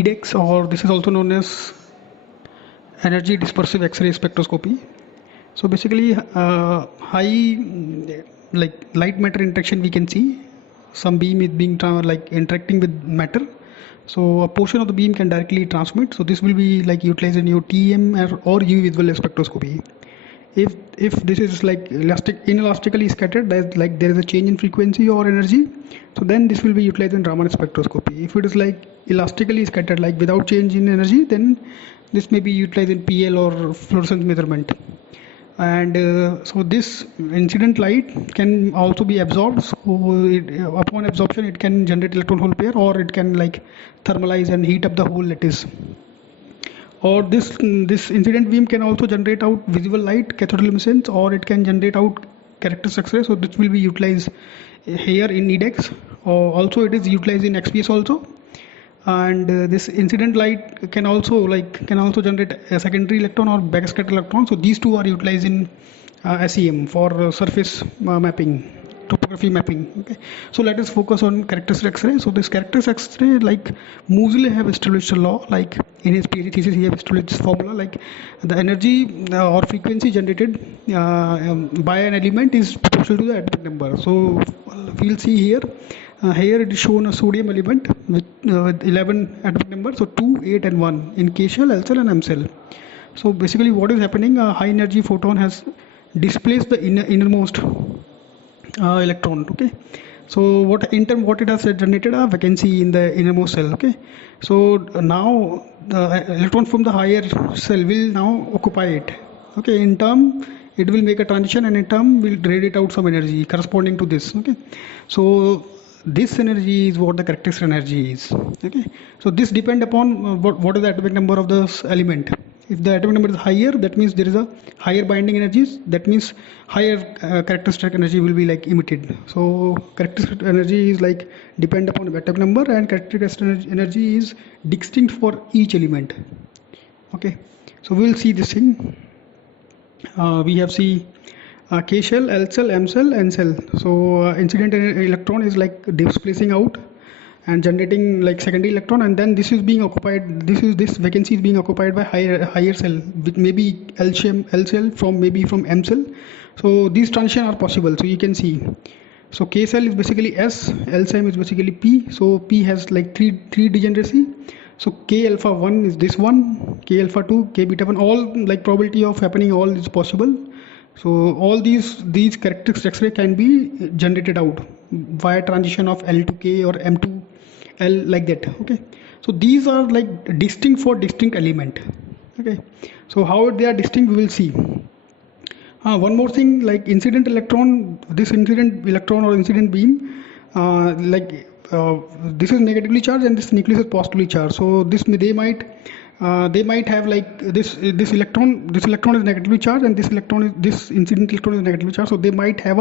EDAX, or this is also known as energy dispersive X-ray spectroscopy. So basically, high light matter interaction we can see. Some beam is being interacting with matter. So a portion of the beam can directly transmit. So this will be like utilized in your TEM or UV visible spectroscopy. If this is like inelastically scattered, there is a change in frequency or energy, so then this will be utilized in Raman spectroscopy. If it is like elastically scattered, like without change in energy, then this may be utilized in PL or fluorescence measurement. And so this incident light can also be absorbed. So upon absorption, it can generate electron hole pair, or it can like thermalize and heat up the whole lattice. Or this incident beam can also generate out visible light, cathode luminescence, or it can generate out characteristic X-ray. So this will be utilized here in EDAX. Also it is utilized in XPS also. And this incident light can also generate a secondary electron or backscatter electron. So these two are utilized in SEM for surface mapping, topography mapping. Okay, so let us focus on characteristic X-ray. So this characteristic X-ray, like Moseley have established a law, like in his PhD thesis he have established this formula, like the energy or frequency generated by an element is proportional to the atomic number. So we'll see here. Here it is shown a sodium element with 11 atomic numbers, so 2, 8 and 1 in K shell, L shell and M shell. So basically what is happening, a high energy photon has displaced the innermost electron. Okay, so what it has generated a vacancy in the innermost cell. Okay, so now the electron from the higher cell will now occupy it. Okay, in turn it will make a transition, and in turn will radiate out some energy corresponding to this. Okay, so this energy is what the characteristic energy is. Okay, so this depend upon what is the atomic number of this element. If the atomic number is higher, that means there is a higher binding energies. That means higher characteristic energy will be like emitted. So characteristic energy is like depend upon the atomic number, and characteristic energy is distinct for each element. Okay, so we will see this thing. We have K shell, L shell, M shell, N shell. So incident electron is like displacing out and generating like secondary electron, and then this is being occupied. This vacancy is being occupied by higher cell, with maybe L shell from M shell. So these transitions are possible. So you can see. So K cell is basically S, L cell is basically P. So P has like three degeneracy. So K alpha 1 is this one, K alpha 2, K beta 1. All like probability of happening all is possible. So all these characteristics X-ray can be generated out via transition of L to K or M to L, like that. Okay, so these are like distinct for distinct element. Okay, so how they are distinct we will see. One more thing, like incident electron, this incident electron or incident beam, this is negatively charged and this nucleus is positively charged. So they might have like this electron is negatively charged, and this incident electron is negatively charged. So they might have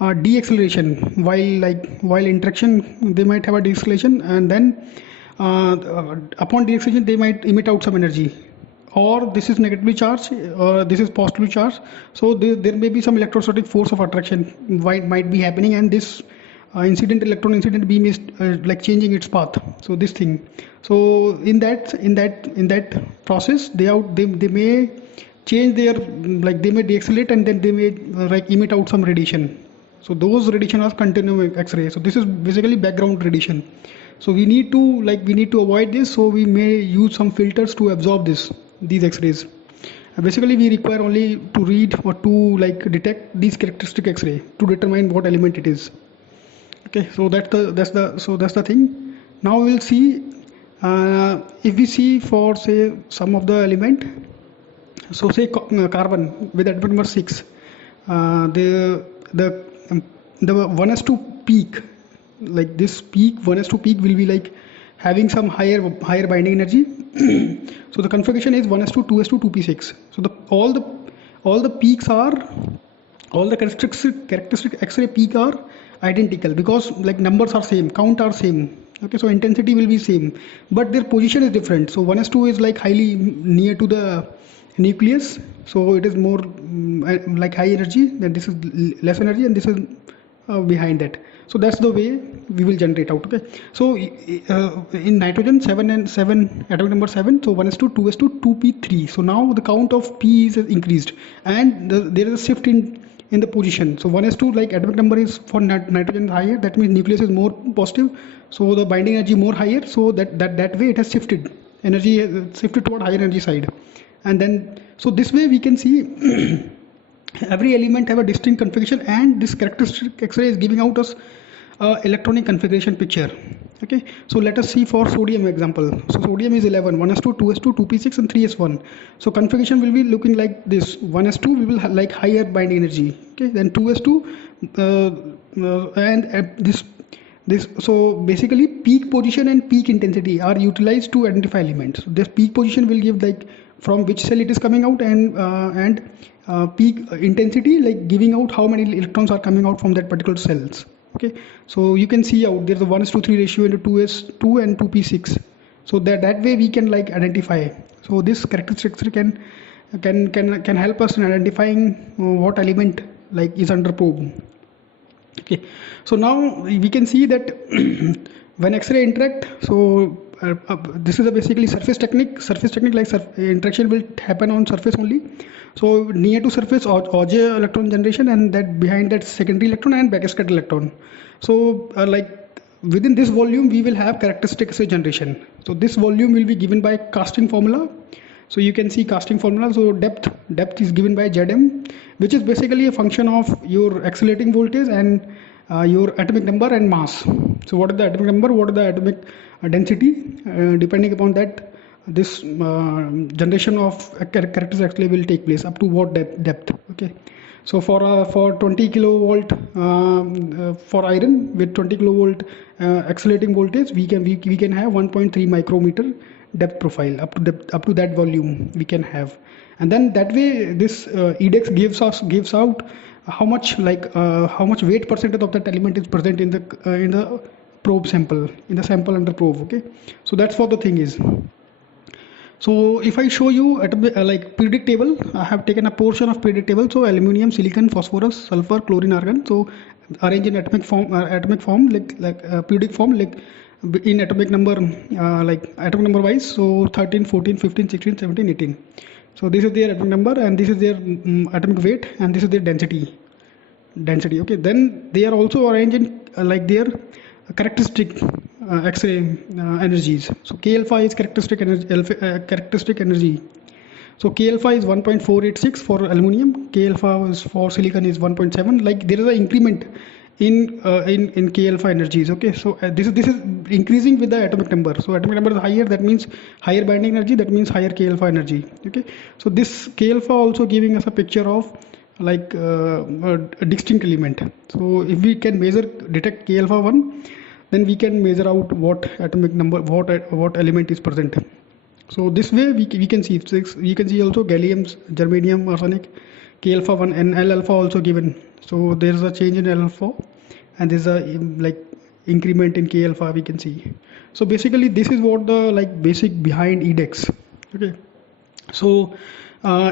a deceleration while interaction. They might have a deceleration, and then upon deceleration they might emit out some energy. Or this is negatively charged, or this is positively charged. So there may be some electrostatic force of attraction might be happening, and this incident beam is like changing its path. So this thing. So in that process, they may change their, like they may decelerate, and then they may like emit out some radiation. So those radiation are continuum X-ray. So this is basically background radiation. So we need to avoid this. So we may use some filters to absorb these X-rays. Basically, we require only to read or to like detect these characteristic X-ray to determine what element it is. Okay, so that's the thing. Now we'll see if we see for say some of the element. So say carbon with atomic number 6, the 1s2 peak, like this peak 1s2 peak will be like having some higher binding energy. So the configuration is 1s2, 2s2, 2p6. So all the peaks are, all the characteristic X-ray peak are identical, because like numbers are same, count are same. Okay, so intensity will be same, but their position is different. So 1s2 is like highly near to the nucleus, so it is more like high energy, then this is less energy, and this is behind that. So that's the way we will generate out. Okay, so in nitrogen 7 and 7, atomic number 7, so 1s2 2s2 2p3. So now the count of p is increased, and there is a shift in the position. So 1s2, like atomic number is for nitrogen higher, that means nucleus is more positive, so the binding energy more higher, so that way it has shifted, energy has shifted toward higher energy side. And then so this way we can see every element have a distinct configuration, and this characteristic X-ray is giving out us electronic configuration picture. Okay, so let us see for sodium example. So sodium is 11, 1s2 2s2 2p6 and 3s1. So configuration will be looking like this. 1s2 we will have like higher binding energy, okay, then 2s2 and this. So basically peak position and peak intensity are utilized to identify elements. So this peak position will give like from which cell it is coming out, and peak intensity like giving out how many electrons are coming out from that particular cells. Okay, so you can see out there's a 1:3 ratio into 2s2 and 2p6. So that way we can like identify. So this characteristic can help us in identifying what element like is under probe. Okay, so now we can see that when X-ray interact, so this is a basically surface technique. Like interaction will happen on surface only. So near to surface Auger electron generation, and that behind that secondary electron and backscatter electron. So like within this volume we will have characteristic X-ray generation. So this volume will be given by casting formula. So you can see casting formula. So depth is given by Zm, which is basically a function of your accelerating voltage and your atomic number and mass. So what is the atomic number, what is the atomic density, depending upon that this generation of characteristic X-ray will take place up to what depth. Okay, so for 20 kilovolt for iron with 20 kilovolt accelerating voltage, we can have 1.3 micrometer depth profile up to that volume we can have. And then that way this EDAX gives out how much weight percentage of that element is present in the probe sample, in the sample under probe. Okay, so that's what the thing is. So if I show you at like periodic table, I have taken a portion of periodic table. So aluminum, silicon, phosphorus, sulfur, chlorine, argon. So arranged in atomic form like periodic form, like in atomic number atomic number wise. So 13, 14, 15, 16, 17, 18. So this is their atomic number, and this is their atomic weight, and this is their density. Okay, then they are also arranged in like their characteristic X-ray energies. So K alpha is characteristic energy. So K alpha is 1.486 for aluminum. K alpha is for silicon is 1.7. Like there is an increment in K alpha energies. Okay, so this is increasing with the atomic number. So atomic number is higher, that means higher binding energy, that means higher K alpha energy. Okay, so this K alpha also giving us a picture of like a distinct element. So if we can detect K alpha 1, then we can measure out what atomic number, what element is present. So this way we can see also gallium, germanium, arsenic, K alpha 1 and L alpha also given. So there is a change in L alpha, and there is a like increment in K alpha we can see. So basically this is what the like basic behind EDAX. Okay, so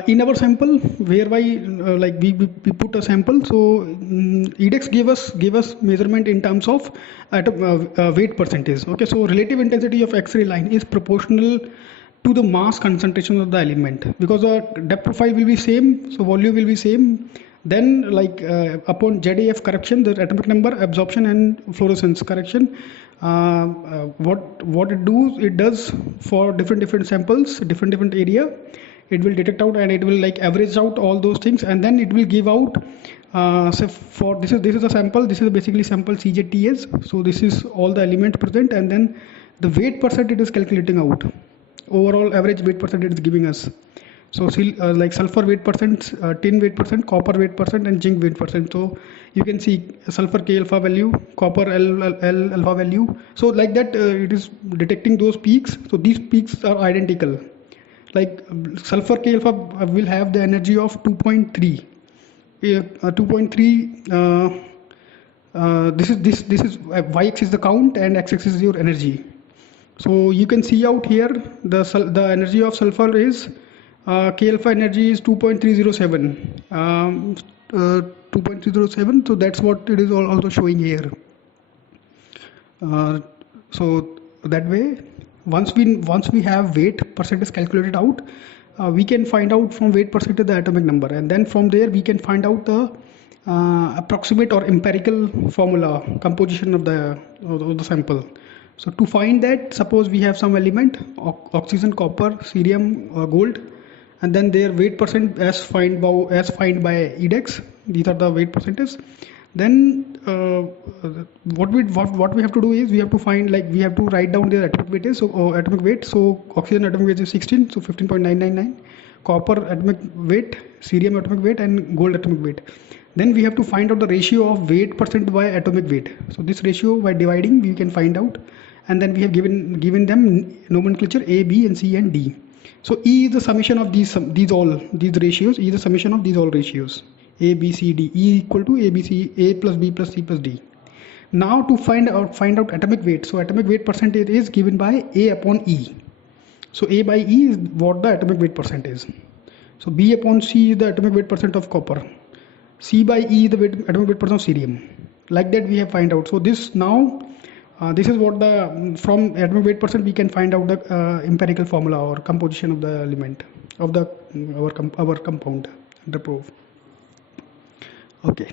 in our sample whereby like we put a sample, so EDAX gave us measurement in terms of weight percentage. Okay, so relative intensity of X-ray line is proportional to the mass concentration of the element, because the depth profile will be same, so volume will be same. Then like upon ZAF correction, the atomic number, absorption and fluorescence correction, what it does for different samples, different area, it will detect out, and it will like average out all those things, and then it will give out so for this is a sample, this is basically sample CZTS. So this is all the element present, and then the weight percent it is calculating out, overall average weight percent it is giving us. So like sulfur weight percent, tin weight percent, copper weight percent, and zinc weight percent. So you can see sulfur K alpha value, copper L alpha value. So like that it is detecting those peaks. So these peaks are identical. Like sulfur K alpha will have the energy of 2.3. 2.3. This is y-axis is the count, and x-axis is your energy. So you can see out here the energy of sulfur is K alpha energy is 2.307. 2.307. So that's what it is also showing here. So that way, once we have weight percentage calculated out, we can find out from weight percentage the atomic number, and then from there we can find out the approximate or empirical formula composition of the sample. So to find that, suppose we have some element, oxygen, copper, cerium, gold, and then their weight percent as find by EDAX. These are the weight percentages. Then what we have to do is we have to find, like, we have to write down their atomic weight is. So atomic weight. So oxygen atomic weight is 16, so 15.999. Copper atomic weight, cerium atomic weight, and gold atomic weight. Then we have to find out the ratio of weight percent by atomic weight. So this ratio, by dividing, we can find out, and then we have given them nomenclature A, B, and C, and D. So E is the summation of these ratios. E is the summation of these all ratios. A, B, C, D. E equal to A, B, C, A plus B plus C plus D. Now to find out atomic weight. So atomic weight percentage is given by A upon E. So A by E is what the atomic weight percent is. So B upon C is the atomic weight percent of copper. C by E is the atomic weight percent of cerium. Like that we have find out. So this now, this is what from atomic weight percent we can find out the empirical formula or composition of the element of our compound under proof. Okay.